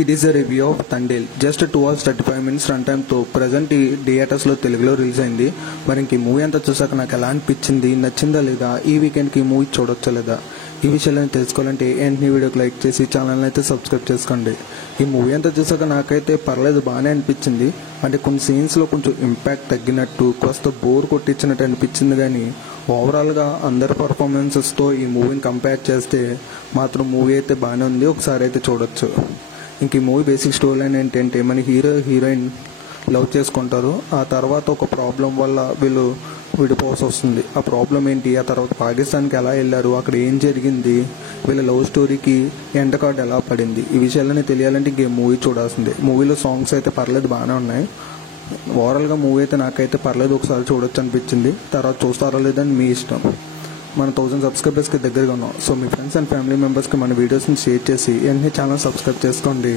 It is a review of Tandil. Just 2 hours 35 minutes runtime తో present ఈ థియేటర్స్లో తెలుగులో రిలీజ్ అయింది. మరి ఇంక ఈ మూవీ అంతా చూసాక నాకు ఎలా అనిపించింది, నచ్చిందా లేదా, ఈ వీకెండ్కి ఈ మూవీ చూడొచ్చా లేదా, ఈ విషయాలను తెలుసుకోవాలంటే వెంటనే వీడియోకి లైక్ చేసి ఛానల్ని అయితే సబ్స్క్రైబ్ చేసుకోండి. ఈ మూవీ అంతా చూసాక నాకైతే పర్లేదు, బాగానే అనిపించింది. అంటే కొన్ని సీన్స్లో కొంచెం ఇంపాక్ట్ తగ్గినట్టు, కాస్త బోర్ కొట్టించినట్టు అనిపించింది. కానీ ఓవరాల్గా అందరి పర్ఫార్మెన్సెస్తో ఈ మూవీని కంపేర్ చేస్తే మాత్రం మూవీ అయితే బాగానే ఉంది, ఒకసారి అయితే చూడొచ్చు. ఇంక ఈ మూవీ బేసిక్ స్టోరీ లైన్ ఏంటంటే, మన హీరోయిన్ లవ్ చేసుకుంటారు. ఆ తర్వాత ఒక ప్రాబ్లం వల్ల వీళ్ళు విడిపోవాల్సి వస్తుంది. ఆ ప్రాబ్లం ఏంటి, ఆ తర్వాత పాకిస్తాన్కి ఎలా వెళ్ళారు, అక్కడ ఏం జరిగింది, వీళ్ళ లవ్ స్టోరీకి ఎండ్ కార్డ్ ఎలా పడింది, ఈ విషయాలన్నీ తెలియాలంటే ఇంకే మూవీ చూడాల్సిందే. మూవీలో సాంగ్స్ అయితే పర్లేదు, బాగానే ఉన్నాయి. ఓవరాల్గా మూవీ అయితే నాకైతే పర్లేదు, ఒకసారి చూడొచ్చు అనిపించింది. తర్వాత చూస్తారో లేదని మీ ఇష్టం. మన 1000 సబ్స్క్రైబర్స్కి దగ్గరగా ఉన్నాం. So me friends and family మెంబర్స్కి మన వీడియోస్ని షేర్ చేసి వెంటనే ఛానల్ సబ్స్క్రైబ్ చేసుకోండి.